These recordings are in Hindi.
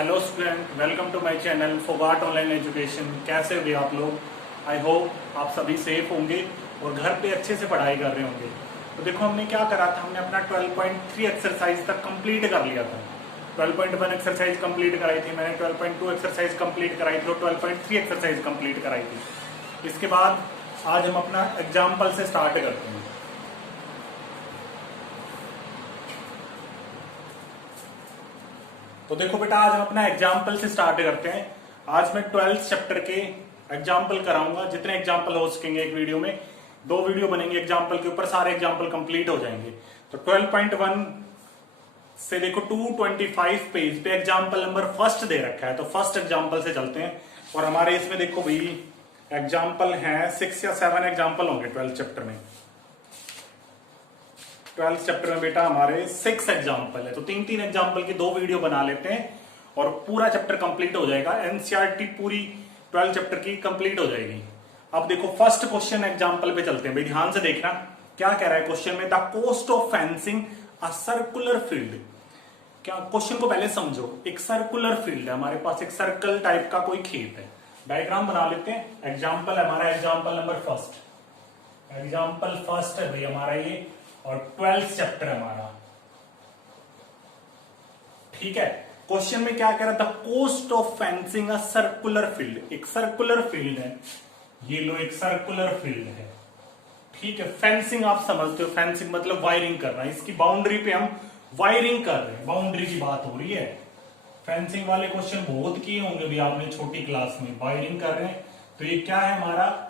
Hello student, welcome to my channel Phogat online education. कैसे हो आप लोग? आई होप आप सभी सेफ होंगे और घर पे अच्छे से पढ़ाई कर रहे होंगे। तो देखो हमने क्या करा था, हमने अपना 12.3 एक्सरसाइज तक कंप्लीट कर लिया था। 12.1 एक्सरसाइज कंप्लीट कराई थी मैंने, 12.2 एक्सरसाइज कंप्लीट कराई थी और 12.3 एक्सरसाइज कंप्लीट कराई थी। इसके बाद आज हम अपना एग्जाम्पल से स्टार्ट करते हैं। तो देखो बेटा, आज हम अपना एग्जाम्पल से स्टार्ट करते हैं। आज मैं 12th चैप्टर के एग्जाम्पल कराऊंगा, जितने एग्जाम्पल हो सकेंगे एक वीडियो में। 2 वीडियो बनेंगे एग्जाम्पल के ऊपर, सारे एग्जाम्पल कंप्लीट हो जाएंगे। तो 12.1 से देखो 225 पेज पे एग्जाम्पल नंबर फर्स्ट दे रखा है, तो फर्स्ट एग्जाम्पल से चलते हैं। और हमारे इसमें देखो भाई एग्जाम्पल है 6 या 7 एग्जाम्पल होंगे 12th चैप्टर में। 12th चैप्टर में बेटा हमारे 6 एग्जाम्पल है, तो 3-3 एग्जाम्पल की 2 वीडियो बना लेते हैं और पूरा चैप्टर कंप्लीट हो जाएगा। एनसीईआरटी पूरी 12 चैप्टर की कंप्लीट हो जाएगी। अब देखो फर्स्ट क्वेश्चन एग्जाम्पल पे चलते हैं भाई, ध्यान से देखना क्या कह रहा है क्वेश्चन में। The cost of fencing a circular field. क्या क्वेश्चन को पहले समझो। एक सर्कुलर फील्ड है हमारे पास, एक सर्कल टाइप का कोई खेत है। डायग्राम बना लेते हैं। एग्जाम्पल है हमारा example number first. Example first है भाई हमारा ये, और 12th चैप्टर हमारा। ठीक है, क्वेश्चन में क्या कह रहा था, cost of fencing a circular field. एक सर्कुलर फील्ड है, ये लो एक सर्कुलर फील्ड है। ठीक है, फेंसिंग आप समझते हो, फेंसिंग मतलब वायरिंग करना। इसकी बाउंड्री पे हम वायरिंग कर रहे हैं, बाउंड्री की बात हो रही है। फेंसिंग वाले क्वेश्चन बहुत किए होंगे भी आपने छोटी क्लास में। वायरिंग कर रहे हैं तो ये क्या है हमारा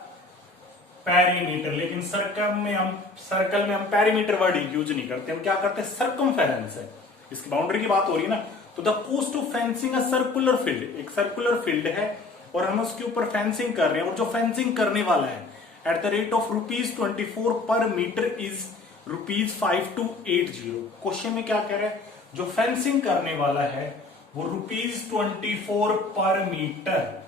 पेरीमीटर। लेकिन सर्कल में हम पेरीमीटर वर्ड यूज नहीं करते, हम क्या करते हैं सर्कमफेरेंस है। इसकी बाउंड्री की बात हो रही है ना। तो the cost of fencing a circular field, एक सर्कुलर फील्ड है और हम उसके ऊपर फेंसिंग कर रहे हैं। और जो फेंसिंग करने वाला है एट द रेट ऑफ ₹24 पर मीटर इज ₹5280। क्वेश्चन में क्या कह रहा है, जो फेंसिंग करने वाला है वो ₹24 पर मीटर,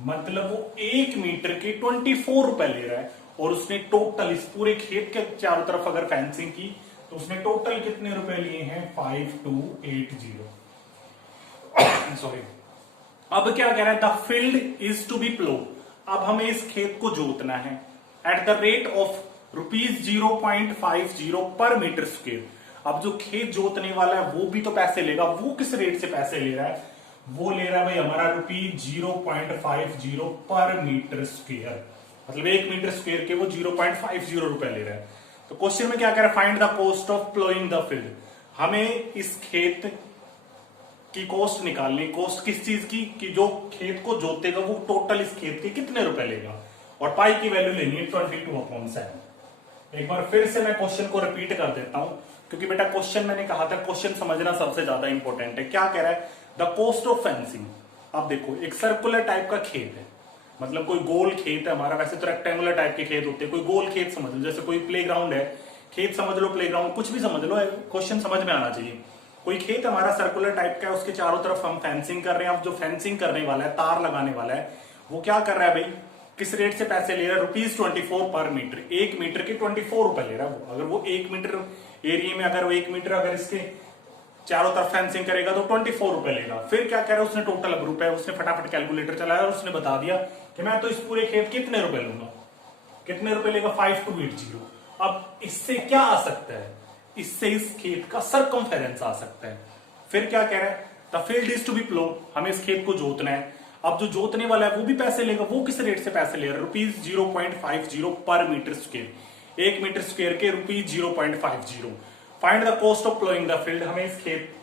मतलब वो 1 मीटर के 24 रुपए ले रहा है। और उसने टोटल इस पूरे खेत के चारों तरफ अगर फेंसिंग की तो उसने टोटल कितने रुपए लिए हैं, 5280। सॉरी। अब क्या कह रहा है, the field is to be plough. अब हमें इस खेत को जोतना है एट द रेट ऑफ ₹0.50 पर मीटर स्क्वेयर। अब जो खेत जोतने वाला है वो भी तो पैसे लेगा। वो किस रेट से पैसे ले रहा है, वो ले रहा है भाई हमारा ₹0.50 पर मीटर स्क्वेयर। मतलब 1 मीटर स्क्वेयर के वो 0.50 रुपए ले रहा है। तो क्वेश्चन में क्या कह रहा है, find the cost of ploughing the field. हमें इस खेत की कॉस्ट निकालनी। कॉस्ट किस चीज की, कि जो खेत को जोतेगा वो टोटल इस खेत के कितने रुपए लेगा। और पाई की वैल्यू लेनी है 22/7। एक बार फिर से मैं क्वेश्चन को रिपीट कर देता हूं, क्योंकि बेटा क्वेश्चन मैंने कहा था क्वेश्चन समझना सबसे ज्यादा इंपॉर्टेंट है। क्या कह रहा है, द कोस्ट ऑफ फेंसिंग। अब देखो एक सर्कुलर टाइप का खेत है, मतलब कोई गोल खेत है हमारा। वैसे तो रेक्टेंगुलर टाइप के खेत होते हैं, कोई गोल खेत समझ लो, जैसे कोई प्लेग्राउंड है, खेत समझ लो, प्लेग्राउंड कुछ भी समझ लो, क्वेश्चन समझ में आना चाहिए। कोई खेत हमारा सर्कुलर टाइप का है, उसके चारों तरफ हम फेंसिंग कर रहे हैं। अब जो फेंसिंग करने वाला है, तार लगाने वाला है, वो क्या कर रहा है भाई, किस रेट से पैसे ले रहा है, ₹24 पर मीटर। 1 मीटर के 24 रुपए ले रहा है वो। अगर वो 1 मीटर एरिया में, अगर वो 1 मीटर अगर इसके चारों तरफ फेंसिंग करेगा तो 24 रुपए लेगा। फिर क्या कह रहा है, उसने टोटल अब रुपए, उसने फटाफट कैलकुलेटर चलाया और उसने बता दिया कि मैं तो इस पूरे खेत कितने रुपए लूंगा। कितने रुपए लेगा, 5280। अब इससे क्या आ सकता है, इससे इस खेत का सरकमफेरेंस आ सकता है। फिर क्या कह रहा है, the field is to be plough. हमें इस खेत को जोतना है। अब जो जोतने वाला है वो भी पैसे लेगा। वो किस रेट से पैसे ले रहा है, ₹0.50 पर मीटर स्क्वेयर। 1 मीटर स्क्वेयर के ₹0.50। Find the cost of ploughing the field. हमें इस खेत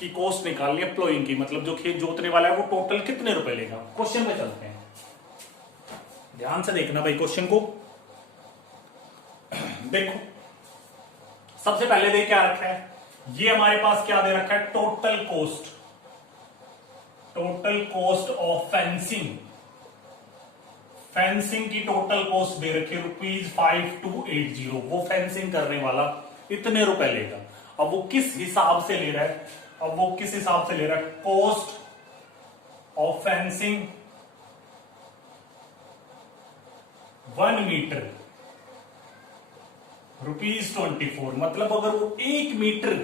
की कॉस्ट निकालनी है प्लोइंग की, मतलब जो खेत जोतने वाला है वो टोटल कितने रुपए लेगा। क्वेश्चन पे चलते हैं, ध्यान से देखना भाई क्वेश्चन को। देखो सबसे पहले दे क्या रखा है, ये हमारे पास क्या दे रखा है, total cost. Total cost of fencing. Fencing की टोटल कॉस्ट दे रखी है ₹5280। वो फेंसिंग करने वाला इतने रुपए लेगा। अब वो किस हिसाब से ले रहा है, अब वो किस हिसाब से ले रहा है, कॉस्ट ऑफ फेंसिंग 1 मीटर ₹24। मतलब अगर वो 1 मीटर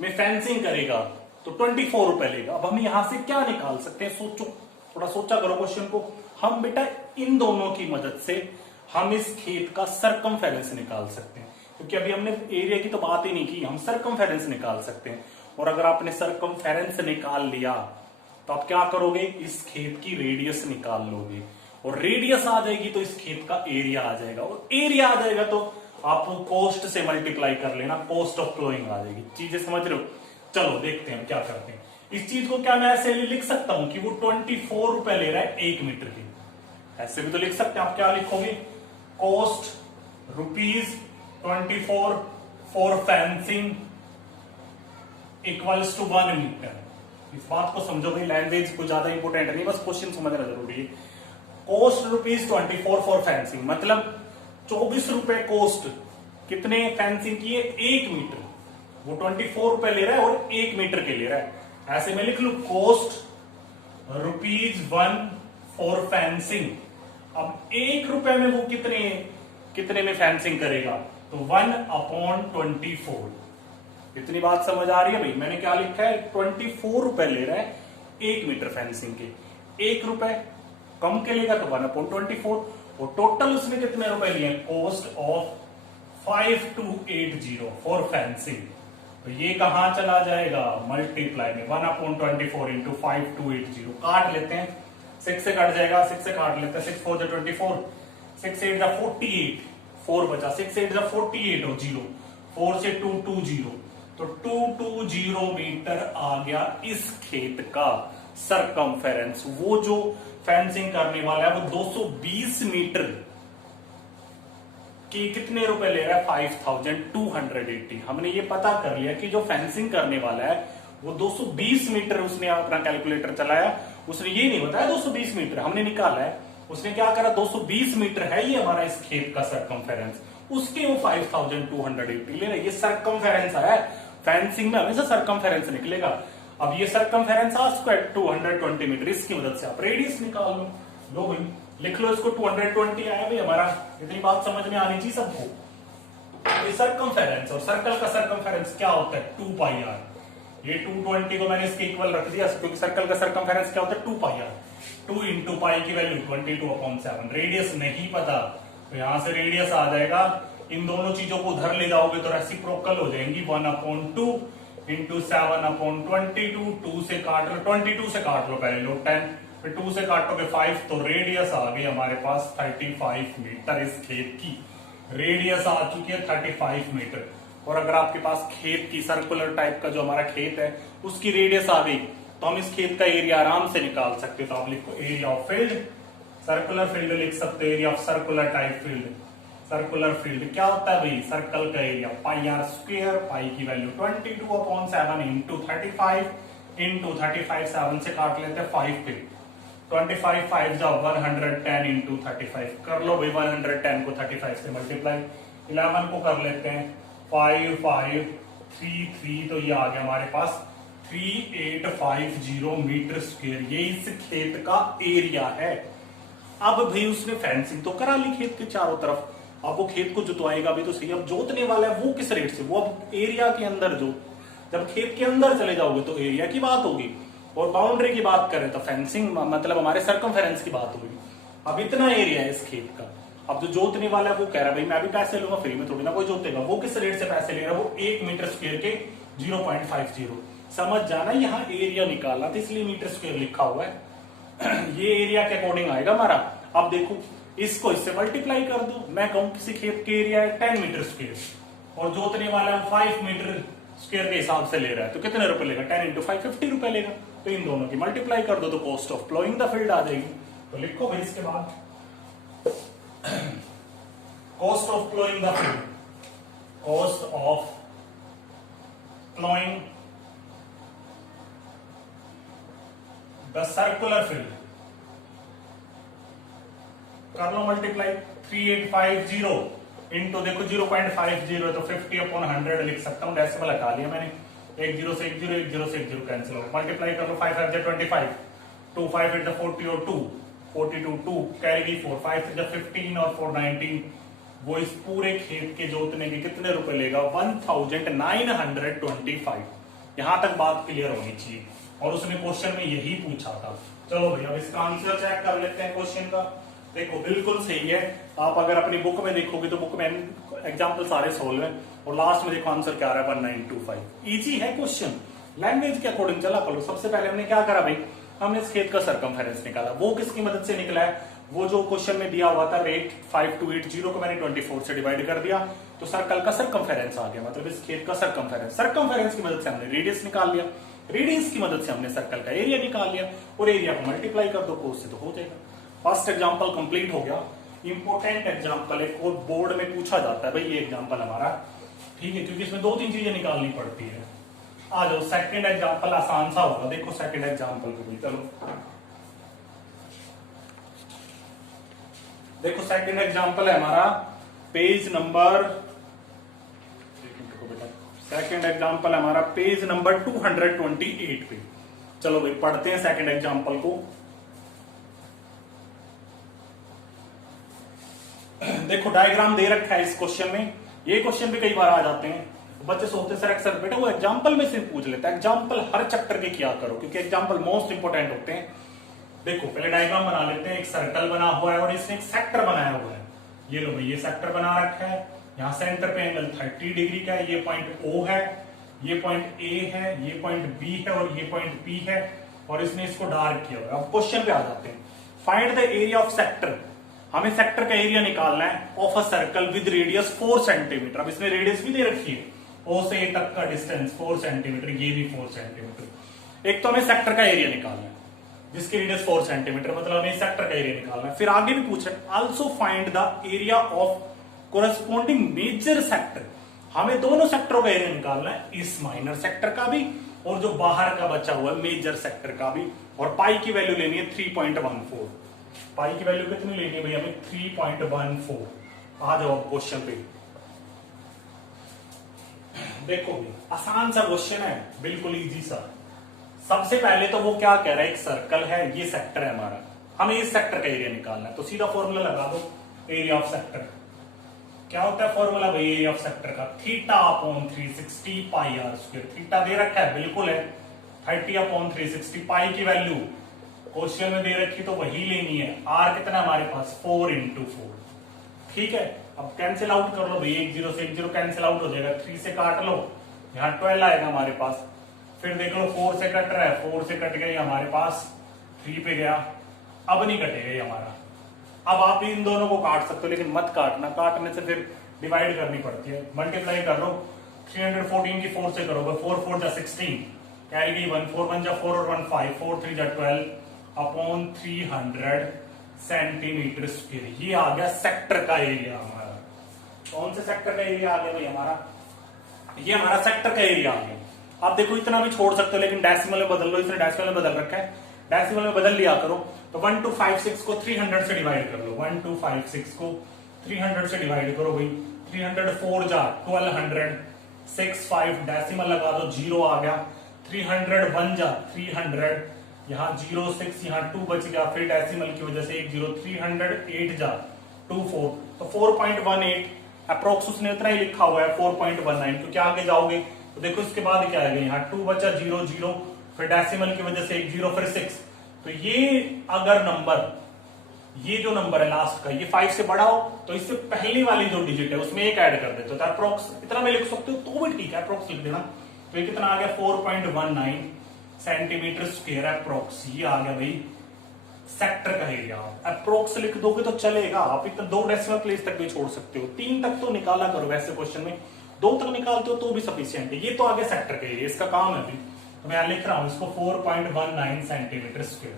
में फेंसिंग करेगा तो 24 रुपए लेगा। अब हम यहां से क्या निकाल सकते हैं, सोचो, थोड़ा सोचा करो क्वेश्चन को। हम बेटा इन दोनों की मदद से हम इस खेत का सरकमफेरेंस निकाल सकते हैं, क्योंकि अभी हमने एरिया की तो बात ही नहीं की, हम सरकमफेरेंस निकाल सकते हैं। और अगर आपने सरकमफेरेंस निकाल लिया तो आप क्या करोगे, इस खेत की रेडियस निकाल लोगे, और रेडियस आ जाएगी तो इस खेत का एरिया आ जाएगा, और एरिया आ जाएगा तो आप कोस्ट से मल्टीप्लाई कर लेना, कॉस्ट ऑफ प्लोइंग आ जाएगी। चीजें समझ रहे हो? चलो देखते हैं हम क्या करते हैं। इस चीज को क्या मैं ऐसे लिख सकता हूं कि वो 24 रुपए ले रहा है 1 मीटर की, ऐसे भी तो लिख सकते हैं। आप क्या लिखोगे, cost rupees 24 for fencing equals to 1 metre. इस बात को समझो भाई, लैंग्वेज को ज्यादा इंपोर्टेंट नहीं, बस क्वेश्चन समझना जरूरी है। कॉस्ट रुपीज 24 फॉर फेंसिंग, मतलब 24 रुपए कॉस्ट कितने फेंसिंग की है, 1 मीटर। वो 24 रुपए ले रहा है और 1 मीटर के ले रहा है। ऐसे मैं लिख लू, कॉस्ट ₹1 फॉर फेंसिंग। अब 1 रुपए में वो कितने में फेंसिंग करेगा, तो 1/24। इतनी बात समझ आ रही है भाई? मैंने क्या लिखा है, 24 रुपए ले रहा है 1 मीटर फेंसिंग के, 1 रुपए कम के लेगा तो 1/24। और टोटल उसने कितने रुपए लिए, कॉस्ट ऑफ 5280 फॉर फेंसिंग। तो ये कहां चला जाएगा, मल्टीप्लाई में 1/24 इंटू 5280। काट लेते हैं, 6 से कट जाएगा, 6 से काट लेते हैं, 6 4 24, 6 8 48, 4 बचा, 6 8 48 और 0, 4 से 220, तो 220 मीटर आ गया इस खेत का सरकमफेरेंस। वो जो फेंसिंग करने वाला है वो 220 मीटर कि कितने रुपए ले रहा है, 5280। हमने ये पता कर लिया कि जो फेंसिंग करने वाला है वो 220 मीटर, उसने अपना कैलकुलेटर चलाया, उसने ये नहीं बताया 220 मीटर, हमने निकाला है। उसने क्या करा, 220 मीटर है ये हमारा इस खेत का सरकमफेरेंस, उसके वो 5280 ले रहे। ये सरकमफेरेंस है, फेंसिंग में हमेशा सरकमफेरेंस निकलेगा। अब ये सरकमफेरेंस आ स्क्वायर 220 मीटर, इसकी मदद से आप रेडियस निकाल लो भाई, लिख लो इसको, 220 आया भाई हमारा। इतनी बात समझ में आनी चाहिए सबको। ये सरकमफेरेंस और सर्कल का सरकमफेरेंस क्या होता है, 2πr। ये 220 को मैंने इसके इक्वल रख दिया, क्योंकि सर्कल का सरकमफेरेंस क्या होता है, 2πr। 2 इंटू पाई की वैल्यू 22/7। रेडियस नहीं पता तो यहां से रेडियस आ जाएगा, इन दोनों चीजों को उधर ले जाओगे तो रेसिप्रोकल हो जाएंगी, 1/2 इंटू 7/22। 2 से काट लो, 22 से काट लो पहले लो 10, फिर 2 से काटोगे 5, तो रेडियस आ गई हमारे पास 35 मीटर। इस खेत की रेडियस आ चुकी है 35 मीटर। और अगर आपके पास खेत की सर्कुलर टाइप का जो हमारा खेत है उसकी रेडियस आ गई तो हम इस खेत का एरिया आराम से निकाल सकते हो। तो आप लिखो area of field, circular field लिख सकते हो, area of circular type field. Circular field क्या होता है भाई, सर्कल का एरिया πr², पाई की वैल्यू 22/7 इंटू 35 इंटू 35, 7 से काट लेते हैं 5 पे, 25 5 जाओ 110 इंटू 35 कर लो भाई, 110 को 35 से मल्टीप्लाई, 11 को कर लेते हैं 5 5 3 3, तो ये आ गया हमारे पास 3850 मीटर स्क्वायर। ये इस खेत का एरिया है। अब भाई उसने फेंसिंग तो करा ली खेत के चारों तरफ, अब वो खेत को जुतवाएगा भी तो सही। अब जोतने वाला है वो किस रेट से, वो अब एरिया के अंदर जो, जब खेत के अंदर चले जाओगे तो एरिया की बात होगी, और बाउंड्री की बात करें तो फेंसिंग मतलब हमारे सरकमफेरेंस की बात होगी। अब इतना एरिया है इस खेत का। अब जो जोतने वाला है वो कह रहा है भाई मैं भी पैसे लूंगा, फ्री में थोड़ी ना कोई जोतेगा। वो किस रेट से पैसे ले रहा है, वो 1 मीटर स्क्वायर के 0.50। समझ जाना, यहाँ एरिया निकालना था इसलिए मीटर स्क्वायर लिखा हुआ है। ये एरिया के अकॉर्डिंग आएगा हमारा। अब देखो इसको इससे मल्टीप्लाई कर दो, मैं कहूं किसी खेत के एरिया है 10 मीटर स्क्वायर और जोतने वाला है 5 मीटर स्क्वायर के हिसाब से ले रहा है, तो कितने रुपए लेगा, 10 इंटू 5 50 रुपए लेगा। तो इन दोनों की मल्टीप्लाई कर दो तो cost of ploughing the field आ जाएगी। तो लिखो भाई इसके बाद cost of ploughing the field, cost of ploughing the circular field, कर लो मल्टीप्लाई 3850 इंटू देखो 0.50 तो 50/100 लिख सकता हूं, डेसिमल हटा लिया मैंने, 1 0 से 1 0, 1 0 से 1 0 कैंसिल हो, मल्टीप्लाई कर लो 5 5 25, 2 5 8 40 और 2 42, 2 कैरी 4 5 3 15 और 4 19। वो इस पूरे खेत के जोतने के कितने रुपए लेगा, 1925। यहां तक बात क्लियर होनी चाहिए, और उसने क्वेश्चन में यही पूछा था। चलो भैया अब इसका आंसर चेक कर लेते हैं क्वेश्चन का। देखो बिल्कुल सही है, आप अगर अपनी बुक में देखोगे तो बुक में एग्जाम्पल सारे सोल्व है, और लास्ट में देखो आंसर क्या आ रहा है 1925। इजी है क्वेश्चन, लैंग्वेज के अकॉर्डिंग चला करो। सबसे पहले हमने क्या करा भाई, हमने इस खेत का सरकमफेरेंस निकाला। वो किसकी मदद से निकला है, वो जो क्वेश्चन में दिया हुआ था रेट 5280 को मैंने 24 से डिवाइड कर दिया, तो सर्कल का सरकमफेरेंस आ गया, मतलब इस खेत का सरकमफेरेंस। सरकमफेरेंस की मदद से हमने रेडियस निकाल लिया, रेडियस की मदद से हमने सर्कल का एरिया निकाल लिया, और एरिया को मल्टीप्लाई कर दो कोस से तो हो जाएगा। फर्स्ट एग्जांपल कंप्लीट हो गया। इंपोर्टेंट एग्जांपल है, और बोर्ड में पूछा जाता है भाई ये एग्जांपल हमारा, ठीक है, क्योंकि इसमें 2-3 चीजें निकालनी पड़ती है। आ जाओ सेकंड एग्जांपल, आसान सा होगा। देखो सेकंड एग्जांपल को भी, चलो देखो सेकंड एग्जांपल है हमारा पेज नंबर, सेकंड एग्जांपल है हमारा पेज नंबर 228 पे। चलो भाई पढ़ते हैं सेकंड एग्जांपल को। देखो डायग्राम दे रखा है इस क्वेश्चन में, ये क्वेश्चन भी कई बार आ जाते हैं, बच्चे सोचते सर अक्सर बेटा वो एग्जांपल में से पूछ लेता है। एग्जांपल हर चैप्टर के किया करो, क्योंकि एग्जांपल मोस्ट इंपोर्टेंट होते हैं। देखो पहले डायग्राम बना लेते हैं। एक सर्कल बना हुआ है और इसने एक सेक्टर बनाया हुआ है। ये लो भाई ये सेक्टर बना रखा है, यहाँ सेंटर पे एंगल 30 डिग्री का है, ये पॉइंट O है, ये पॉइंट A है, ये पॉइंट B है और ये पॉइंट P है, और इसने इसको डार्क किया हुआ है। अब क्वेश्चन पे आ जाते हैं। Find the area of sector, हमें सेक्टर का एरिया निकालना है of a circle with radius 4 centimetre. अब इसमें रेडियस भी दे रखी है, O से A तक का डिस्टेंस 4 सेंटीमीटर, ये भी 4 सेंटीमीटर। एक तो हमें सेक्टर का एरिया निकालना है जिसकी रेडियस 4 सेंटीमीटर, मतलब हमें सेक्टर का एरिया निकालना है। फिर आगे भी पूछे also find the area of corresponding major sector, हमें दोनों सेक्टरों का एरिया निकालना है, इस माइनर सेक्टर का भी और जो बाहर का बचा हुआ है मेजर सेक्टर का भी। और पाई की वैल्यू लेनी है 3.14। पाई की वैल्यू कितनी लेनी है भैया हमें 3.14। आ जाओ क्वेश्चन पे। देखो आसान सा क्वेश्चन है, बिल्कुल इजी सा। सबसे पहले तो वो क्या कह रहा है, एक सर्कल है, ये सेक्टर है हमारा, हमें इस सेक्टर का एरिया निकालना है, तो सीधा फॉर्मूला लगा दो एरिया ऑफ सेक्टर। क्या होता है फॉर्मूला भाई एरिया ऑफ सेक्टर का, θ/360 पाई आर स्क्वायर। थीटा दे रखा है, बिल्कुल है, 30/360। पाई की वैल्यू क्वेश्चन में दे रखी तो वही लेनी है। आर कितना हमारे पास 4 × 4, ठीक है। अब कैंसिल आउट कर लो भाई, 1 0 से 1 0 कैंसिल आउट हो जाएगा, 3 से काट लो, यहाँ 12 आएगा हमारे पास। फिर देख लो 4 से कट रहा है, 4 से कट गया हमारे पास, 3 पे गया, अब नहीं कटेगा ये हमारा। अब आप इन दोनों को काट सकते हो, लेकिन मत काटना, काटने से फिर डिवाइड करनी पड़ती है। मल्टीप्लाई कर लो, 314 की 4 से करोगे, 4 4 जा 16, कैरी गई 1, 4 1 जा 4 और 1 5, 4 3 जा 12/300 सेंटीमीटर स्क्वायर। ये आ गया सेक्टर का एरिया हमारा। कौन से सेक्टर का एरिया आ गया भाई हमारा, ये हमारा सेक्टर का एरिया आ गया। आप देखो इतना भी छोड़ सकते हो, लेकिन डेसिमल में बदल लो, इसने डेसिमल में बदल रखा है, डेसिमल में बदल लिया करो। तो 1256 को 300 से डिवाइड कर लो, 1256 को 300 से डिवाइड करो भाई, 304 जा 1200, 6 5 डेसिमल लगा दो, 0 आ गया, 301 जा 300, यहाँ 0 6, यहाँ 2 बच गया, फिर डेसिमल की वजह से 1 0, 308 जा 24, तो 4.18 अप्रोक्स उसने इतना ही लिखा हुआ है 4.19, क्योंकि आगे जाओगे तो देखो इसके बाद क्या आएगा, यहाँ 2 बचा 0 0, फिर डेसिमल की वजह से 1 0, फिर 6। तो ये अगर नंबर, ये जो नंबर है लास्ट का, ये 5 से बड़ा हो तो इससे पहली वाली जो डिजिट है उसमें एक ऐड कर देते हो, तो अप्रोक्स इतना में लिख सकते हो तो भी ठीक है, अप्रोक्स लिख देना। तो ये कितना आ गया 4.19 सेंटीमीटर स्क्वायर अप्रोक्स, ये आ गया भाई सेक्टर का एरिया। अप्रोक्स लिख दोगे तो चलेगा, आप इतना 2 डेसिमल प्लेस तक भी छोड़ सकते हो, 3 तक तो निकाला करो, वैसे क्वेश्चन में 2 तक निकालते हो तो भी सफिशिएंट है। ये तो आगे सेक्टर का एरिया, इसका काम है अभी, तो मैं लिख रहा हूं इसको 4.19 सेंटीमीटर स्क्वायर।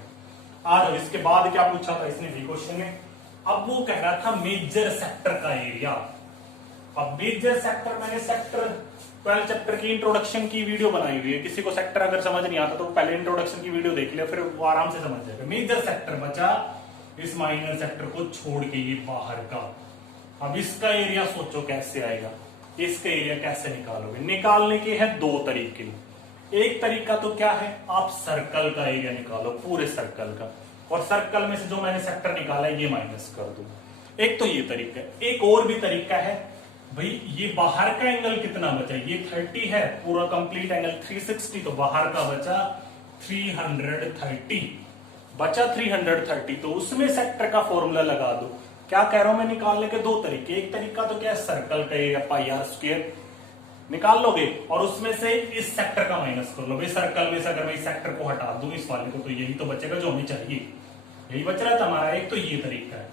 आ जाओ इसके बाद क्या पूछा था इसने भी क्वेश्चन में, अब वो कह रहा था मेजर सेक्टर का एरिया। अब मेजर सेक्टर, मैंने सेक्टर 12 चैप्टर की इंट्रोडक्शन की वीडियो बनाई हुई है, किसी को सेक्टर अगर समझ नहीं आता तो पहले इंट्रोडक्शन की वीडियो देख लिया, फिर वो आराम से समझ जाएगा। मेजर सेक्टर बचा इस माइनर सेक्टर को छोड़ के ये बाहर का। अब इसका एरिया सोचो कैसे आएगा, इसका एरिया कैसे निकालोगे। निकालने के हैं 2 तरीके। एक तरीका तो क्या है, आप सर्कल का एरिया निकालो, पूरे सर्कल का, और सर्कल में से जो मैंने सेक्टर निकाला है ये माइनस कर दो। एक तो ये तरीका है। एक और भी तरीका है, भाई ये बाहर का एंगल कितना बचा, ये 30 है, पूरा कंप्लीट एंगल 360, तो बाहर का बचा 330, बचा 330, तो उसमें सेक्टर का फॉर्मूला लगा दो। क्या कह रहा हूं मैं, निकालने के दो तरीके, एक तरीका तो क्या है, सर्कल का एरिया पाई आर स्क्वायर निकाल लोगे और उसमें से इस सेक्टर का माइनस कर लो। भाई सर्कल में से अगर मैं इस सेक्टर को हटा दूं इस वाले को, तो यही तो बचेगा जो हमें चाहिए, यही बच रहा था हमारा। एक तो ये तरीका है,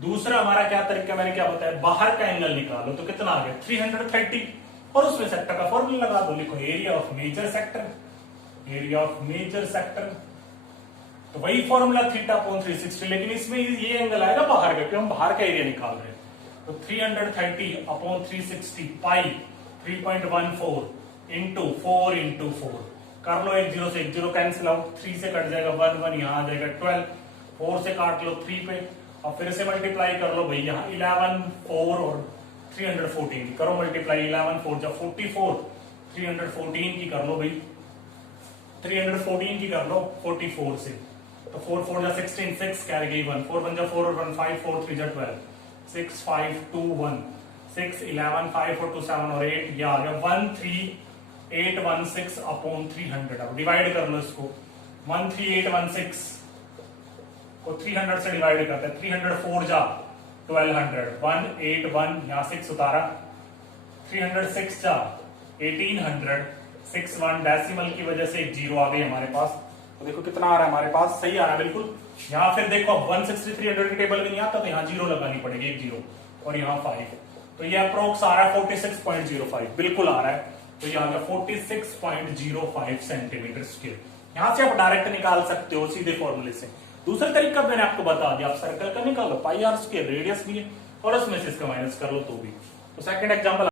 दूसरा हमारा क्या तरीका, मैंने क्या बताया, बाहर का एंगल निकालो, तो कितना आ गया 330, और उसमें सेक्टर का फॉर्मूला लगा दो, लिखो area of major sector, area of major sector, तो वही फॉर्मूला θ/360, लेकिन इसमें ये एंगल आएगा बाहर का, क्योंकि हम बाहर का एरिया निकाल रहे हैं। तो 330/360 पाई 3.14 इंटू 4 कर लो, 1 0 से 1 0 कैंसिल आउट, 3 से कट जाएगा 1 1, यहां आ जाएगा 12, 4 से काट लो 3 पे, और फिर से मल्टीप्लाई कर लो भाई, यहाँ 11 4 और 314 करो मल्टीप्लाई, 11 4 जब 44, 314 की कर लो भाई, 314 की कर लो 44 से, तो 4 4 जा 16, 6 कैरी गई 1, 4 1 जा 4 और 1 5, 4 3 जा 12, 6 5 2 1, 6 11 5 4 2 7 और 8, ये आ गया 13816/300। अब डिवाइड कर लो इसको, 13816 को 300 से डिवाइड करते हैं, 304 जा 1200, 181 यहाँ 6 उतारा, 306 जा 1800, 61 डेसिमल की वजह से एक जीरो आ गई हमारे पास। तो देखो कितना आ रहा है हमारे पास, सही आ रहा है बिल्कुल। यहाँ फिर देखो अब 160 300 की टेबल में नहीं आता, तो यहाँ जीरो लगानी पड़ेगी, एक जीरो, और यहाँ 5, तो ये अप्रोक्स आ रहा है 46.05, बिल्कुल आ रहा है। तो यहाँ का 46.05 सेंटीमीटर स्क्वायर, यहां से आप डायरेक्ट निकाल सकते हो सीधे फॉर्मूले से। दूसरा तरीका मैंने आपको बता दिया, आप सर्कल का निकाल लो, पाई आर स्क्वायर रेडियस भी है, और उसमें से इसका माइनस कर लो तो भी। तो सेकंड एग्जांपल